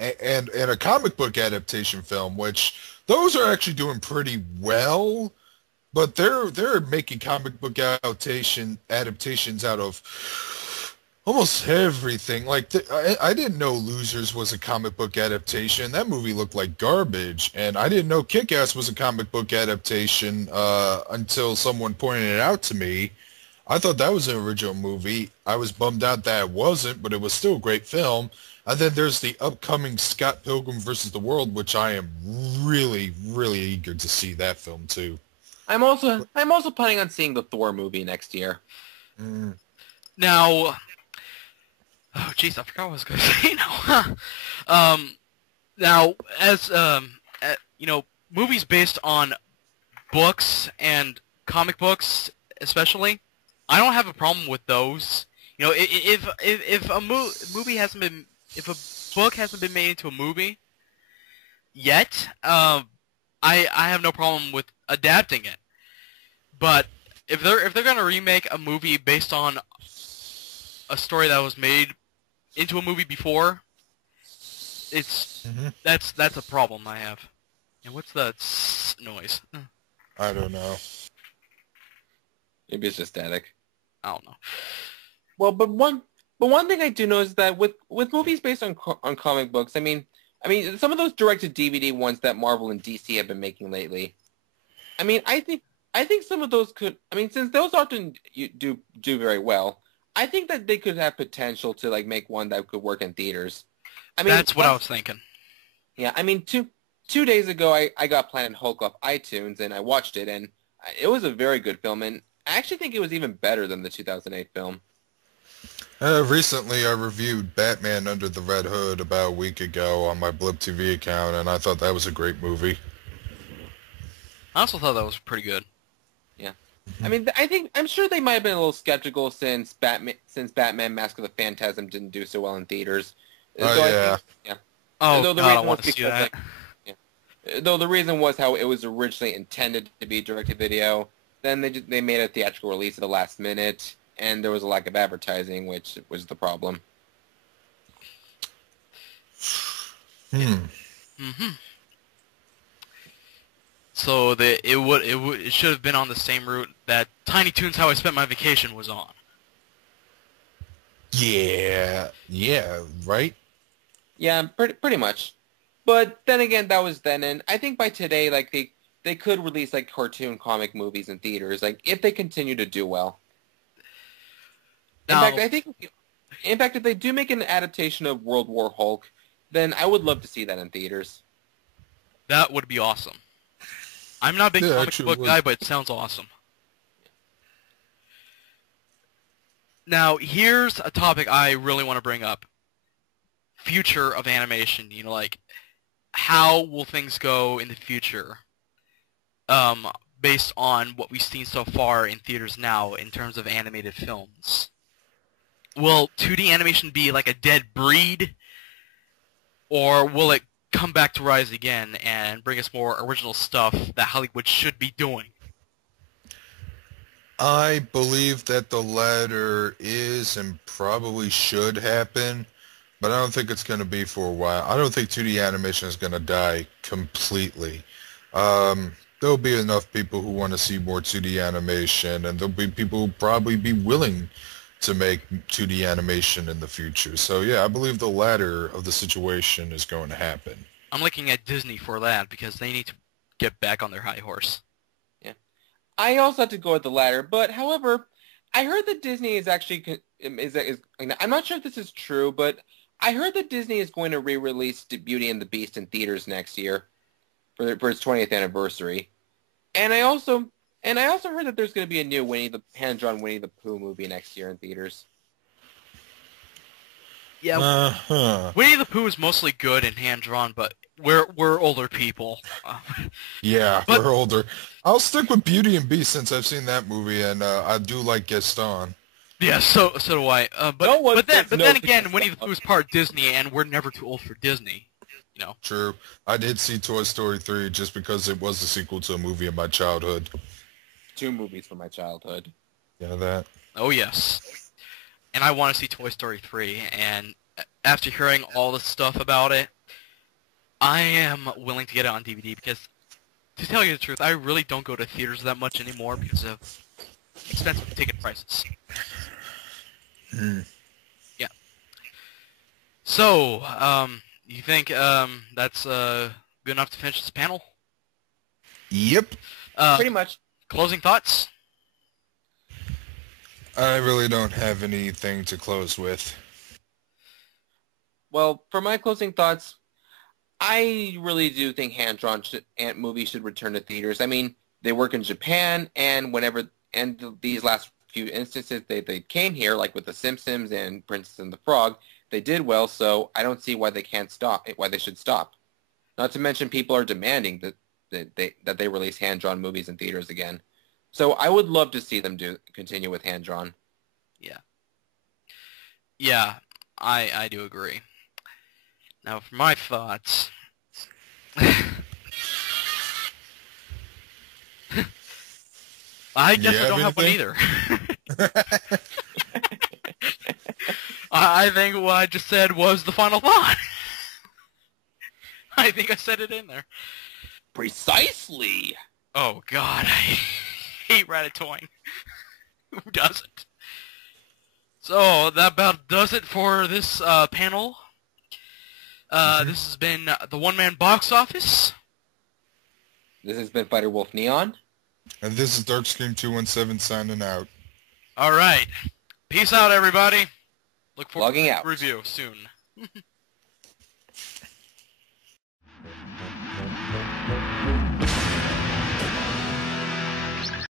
and a comic book adaptation film, which those are actually doing pretty well. But they're making comic book adaptations out of almost everything. Like I didn't know Losers was a comic book adaptation. That movie looked like garbage, and I didn't know Kick-Ass was a comic book adaptation until someone pointed it out to me. I thought that was an original movie. I was bummed out that it wasn't, but it was still a great film. And then there's the upcoming Scott Pilgrim versus the World, which I am really, really eager to see that film too. I'm also planning on seeing the Thor movie next year. Mm. Now, oh jeez, I forgot what I was going to say now. Now, as you know, movies based on books and comic books, especially, I don't have a problem with those. You know, if a movie hasn't been, if a book hasn't been made into a movie yet, I have no problem with adapting it. But if they're gonna remake a movie based on a story that was made into a movie before, it's that's a problem I have. And what's the noise? I don't know. Maybe it's just static. I don't know. Well, but one thing I do know is that with movies based on comic books, I mean some of those direct-to-DVD ones that Marvel and DC have been making lately. I mean, I think some of those could. I mean, since those often do very well, I think that they could have potential to like make one that could work in theaters. I mean, that's what I was thinking. Yeah, I mean, two days ago, I got Planet Hulk off iTunes and I watched it, and it was a very good film, and I actually think it was even better than the 2008 film. Recently, I reviewed Batman Under the Red Hood about a week ago on my Blip TV account, and I thought that was a great movie. I also thought that was pretty good. Yeah, I mean, I'm sure they might have been a little skeptical since Batman Mask of the Phantasm didn't do so well in theaters. Oh so yeah. Oh God, I want to see that. Though the reason was how it was originally intended to be direct-to-video, then they made a theatrical release at the last minute, and there was a lack of advertising, which was the problem. So it should have been on the same route that Tiny Toons How I Spent My Vacation was on. Yeah, right? Yeah, pretty much. But then again, that was then, and I think by today, like they could release like cartoon comic movies in theaters, like if they continue to do well. In fact, if they do make an adaptation of World War Hulk, then I would love to see that in theaters. That would be awesome. I'm not a big comic book guy, but it sounds awesome. Now, here's a topic I really want to bring up. Future of animation, you know, like, how will things go in the future based on what we've seen so far in theaters now in terms of animated films? Will 2D animation be like a dead breed, or will it come back to rise again and bring us more original stuff that Hollywood should be doing? I believe that the latter is and probably should happen, but I don't think it's going to be for a while. I don't think 2D animation is going to die completely. There'll be enough people who want to see more 2D animation, and there'll be people who probably be willing to make 2D animation in the future. So yeah, I believe the latter of the situation is going to happen. I'm looking at Disney for that because they need to get back on their high horse. Yeah, I also have to go with the latter. But however, I heard that Disney is actually I'm not sure if this is true, but I heard that Disney is going to re-release Beauty and the Beast in theaters next year for its 20th anniversary, and I also heard that there's going to be a new hand-drawn Winnie the Pooh movie next year in theaters. Yeah, Winnie the Pooh is mostly good and hand-drawn, but we're older people. Yeah, we're older. I'll stick with Beauty and Beast since I've seen that movie, and I do like Gaston. Yeah, so do I. But then again, Winnie the Pooh is part Disney, and we're never too old for Disney. You know. True. I did see Toy Story 3 just because it was a sequel to a movie of my childhood. 2 movies from my childhood. Yeah, that. Oh, yes. And I want to see Toy Story 3, and after hearing all the stuff about it, I am willing to get it on DVD because, to tell you the truth, I really don't go to theaters that much anymore because of expensive ticket prices. Hmm. Yeah. So, you think that's good enough to finish this panel? Yep. Pretty much. Closing thoughts? I really don't have anything to close with. Well, for my closing thoughts, I really do think hand-drawn movies should return to theaters. I mean, they work in Japan, and these last few instances they came here, like with The Simpsons and Princess and the Frog, they did well. So I don't see why they should stop. Not to mention, people are demanding that they release hand-drawn movies in theaters again. So I would love to see them continue with hand-drawn. Yeah. Yeah, I do agree. Now, for my thoughts... I guess I don't have one either. I think what I just said was the final thought. I think I said it in there. Precisely! Oh, God, I hate Ratatouille. Who doesn't? So, that about does it for this panel. This has been the One-Man Box Office. This has been Fighterwolfneon. And this is Darkscream217 signing out. All right. Peace out, everybody. Look forward Logging to out. the review soon.